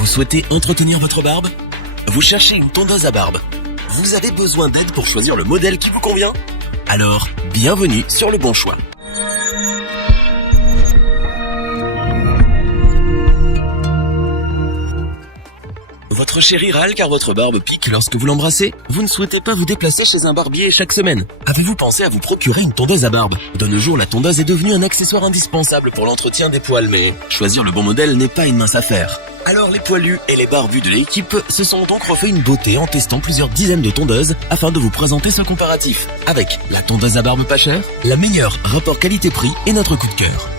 Vous souhaitez entretenir votre barbe? Vous cherchez une tondeuse à barbe? Vous avez besoin d'aide pour choisir le modèle qui vous convient? Alors, bienvenue sur le bon choix. Votre chéri râle car votre barbe pique lorsque vous l'embrassez? Vous ne souhaitez pas vous déplacer chez un barbier chaque semaine? Avez-vous pensé à vous procurer une tondeuse à barbe? De nos jours, la tondeuse est devenue un accessoire indispensable pour l'entretien des poils, mais choisir le bon modèle n'est pas une mince affaire. Alors les poilus et les barbus de l'équipe se sont donc refait une beauté en testant plusieurs dizaines de tondeuses afin de vous présenter ce comparatif. Avec la tondeuse à barbe pas chère, la meilleure rapport qualité-prix et notre coup de cœur.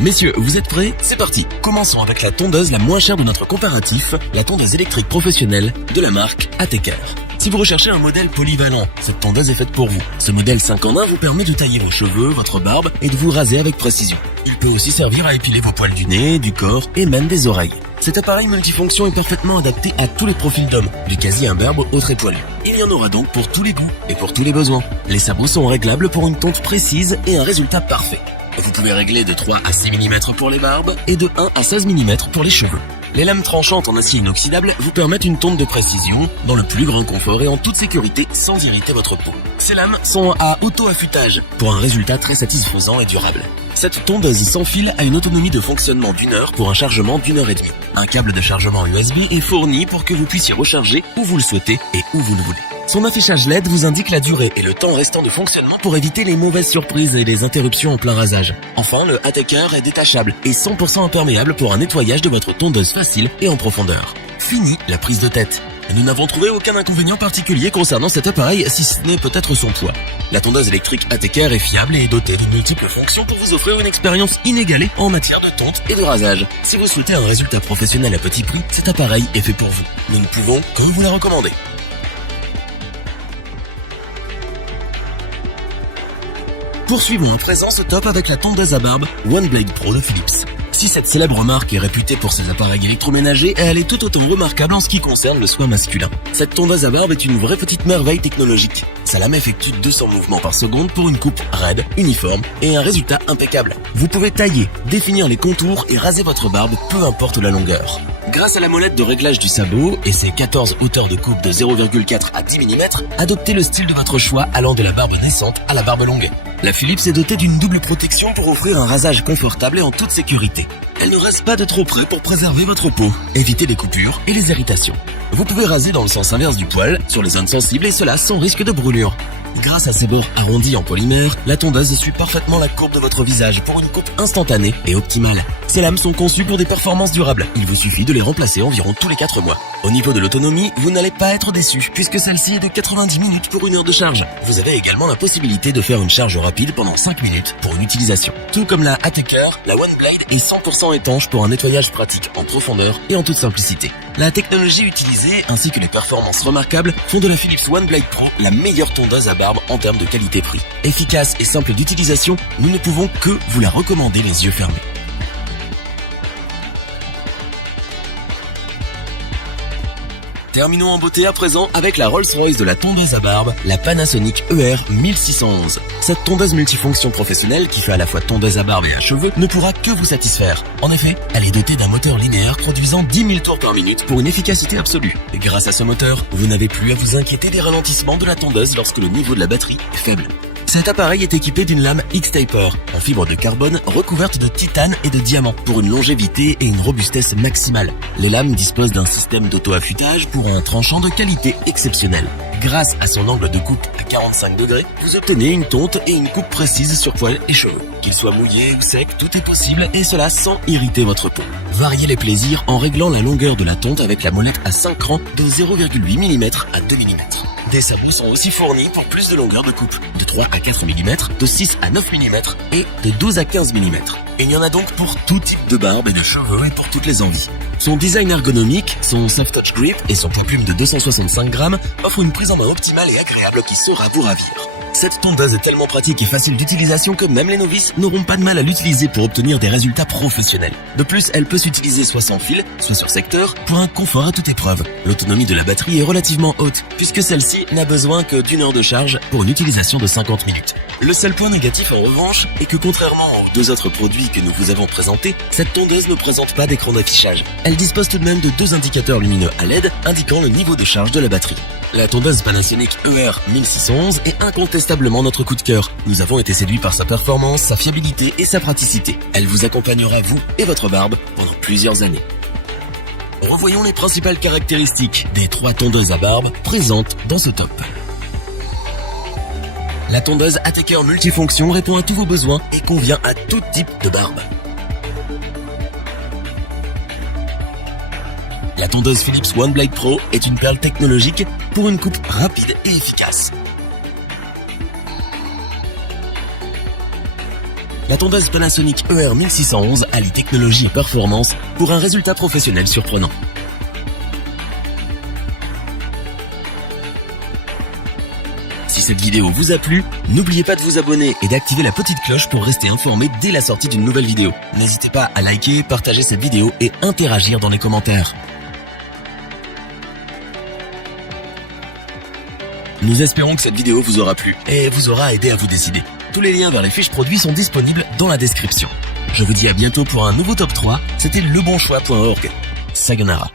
Messieurs, vous êtes prêts? C'est parti! Commençons avec la tondeuse la moins chère de notre comparatif, la tondeuse électrique professionnelle de la marque Ateker. Si vous recherchez un modèle polyvalent, cette tondeuse est faite pour vous. Ce modèle 5 en 1 vous permet de tailler vos cheveux, votre barbe et de vous raser avec précision. Il peut aussi servir à épiler vos poils du nez, du corps et même des oreilles. Cet appareil multifonction est parfaitement adapté à tous les profils d'hommes, du quasi-imberbe au très poilu. Il y en aura donc pour tous les goûts et pour tous les besoins. Les sabots sont réglables pour une tonte précise et un résultat parfait. Vous pouvez régler de 3 à 6 mm pour les barbes et de 1 à 16 mm pour les cheveux. Les lames tranchantes en acier inoxydable vous permettent une tonte de précision, dans le plus grand confort et en toute sécurité sans irriter votre peau. Ces lames sont à auto-affûtage pour un résultat très satisfaisant et durable. Cette tondeuse sans fil a une autonomie de fonctionnement d'1 heure pour un chargement d'1 heure et demie. Un câble de chargement USB est fourni pour que vous puissiez recharger où vous le souhaitez et où vous le voulez. Son affichage LED vous indique la durée et le temps restant de fonctionnement pour éviter les mauvaises surprises et les interruptions en plein rasage. Enfin, le Ateker est détachable et 100% imperméable pour un nettoyage de votre tondeuse facile et en profondeur. Fini la prise de tête. Nous n'avons trouvé aucun inconvénient particulier concernant cet appareil, si ce n'est peut-être son poids. La tondeuse électrique Ateker est fiable et est dotée de multiples fonctions pour vous offrir une expérience inégalée en matière de tonte et de rasage. Si vous souhaitez un résultat professionnel à petit prix, cet appareil est fait pour vous. Nous ne pouvons que vous la recommander. Poursuivons à présent ce top avec la tondeuse à barbe OneBlade Pro de Philips. Si cette célèbre marque est réputée pour ses appareils électroménagers, elle est tout autant remarquable en ce qui concerne le soin masculin. Cette tondeuse à barbe est une vraie petite merveille technologique. Sa lame effectue 200 mouvements par seconde pour une coupe raide, uniforme et un résultat impeccable. Vous pouvez tailler, définir les contours et raser votre barbe, peu importe la longueur. Grâce à la molette de réglage du sabot et ses 14 hauteurs de coupe de 0,4 à 10 mm, adoptez le style de votre choix allant de la barbe naissante à la barbe longue. La Philips est dotée d'une double protection pour offrir un rasage confortable et en toute sécurité. Elle ne reste pas de trop près pour préserver votre peau, éviter les coupures et les irritations. Vous pouvez raser dans le sens inverse du poil, sur les zones sensibles et cela sans risque de brûlure. Grâce à ses bords arrondis en polymère, la tondeuse suit parfaitement la courbe de votre visage pour une coupe instantanée et optimale. Ces lames sont conçues pour des performances durables. Il vous suffit de les remplacer environ tous les 4 mois. Au niveau de l'autonomie, vous n'allez pas être déçu puisque celle-ci est de 90 minutes pour 1 heure de charge. Vous avez également la possibilité de faire une charge rapide pendant 5 minutes pour une utilisation. Tout comme la Ateker, la OneBlade est 100% étanche pour un nettoyage pratique en profondeur et en toute simplicité. La technologie utilisée ainsi que les performances remarquables font de la Philips OneBlade Pro la meilleure tondeuse à barbe en termes de qualité-prix. Efficace et simple d'utilisation, nous ne pouvons que vous la recommander les yeux fermés. Terminons en beauté à présent avec la Rolls-Royce de la tondeuse à barbe, la Panasonic ER 1611. Cette tondeuse multifonction professionnelle qui fait à la fois tondeuse à barbe et à cheveux ne pourra que vous satisfaire. En effet, elle est dotée d'un moteur linéaire produisant 10 000 tours par minute pour une efficacité absolue. Et grâce à ce moteur, vous n'avez plus à vous inquiéter des ralentissements de la tondeuse lorsque le niveau de la batterie est faible. Cet appareil est équipé d'une lame X-Taper en fibre de carbone recouverte de titane et de diamant pour une longévité et une robustesse maximale. Les lames disposent d'un système d'auto-affûtage pour un tranchant de qualité exceptionnelle. Grâce à son angle de coupe à 45 degrés, vous obtenez une tonte et une coupe précise sur poils et cheveux. Qu'il soit mouillé ou sec, tout est possible et cela sans irriter votre peau. Variez les plaisirs en réglant la longueur de la tonte avec la molette à 5 crans de 0,8 mm à 2 mm. Des sabots sont aussi fournis pour plus de longueur de coupe, de 3 à 4 mm, de 6 à 9 mm et de 12 à 15 mm. Et il y en a donc pour tout type de barbe et de cheveux et pour toutes les envies. Son design ergonomique, son soft touch grip et son poids plume de 265 grammes offrent une prise en main optimale et agréable qui saura vous ravir. Cette tondeuse est tellement pratique et facile d'utilisation que même les novices n'auront pas de mal à l'utiliser pour obtenir des résultats professionnels. De plus, elle peut s'utiliser soit sans fil, soit sur secteur, pour un confort à toute épreuve. L'autonomie de la batterie est relativement haute, puisque celle-ci n'a besoin que d'1 heure de charge pour une utilisation de 50 minutes. Le seul point négatif en revanche est que contrairement aux 2 autres produits que nous vous avons présentés, cette tondeuse ne présente pas d'écran d'affichage. Elle dispose tout de même de 2 indicateurs lumineux à LED indiquant le niveau de charge de la batterie. La tondeuse Panasonic ER1611 est incontestablement notre coup de cœur. Nous avons été séduits par sa performance, sa fiabilité et sa praticité. Elle vous accompagnera, vous et votre barbe, pendant plusieurs années. Revoyons les principales caractéristiques des 3 tondeuses à barbe présentes dans ce top. La tondeuse Ateker multifonction répond à tous vos besoins et convient à tout type de barbe. La tondeuse Philips One Blade Pro est une perle technologique pour une coupe rapide et efficace. La tondeuse Panasonic ER1611 allie technologie et performance pour un résultat professionnel surprenant. Si cette vidéo vous a plu, n'oubliez pas de vous abonner et d'activer la petite cloche pour rester informé dès la sortie d'une nouvelle vidéo. N'hésitez pas à liker, partager cette vidéo et interagir dans les commentaires. Nous espérons que cette vidéo vous aura plu et vous aura aidé à vous décider. Tous les liens vers les fiches produits sont disponibles dans la description. Je vous dis à bientôt pour un nouveau top 3. C'était lebonchoix.org. Sayonara.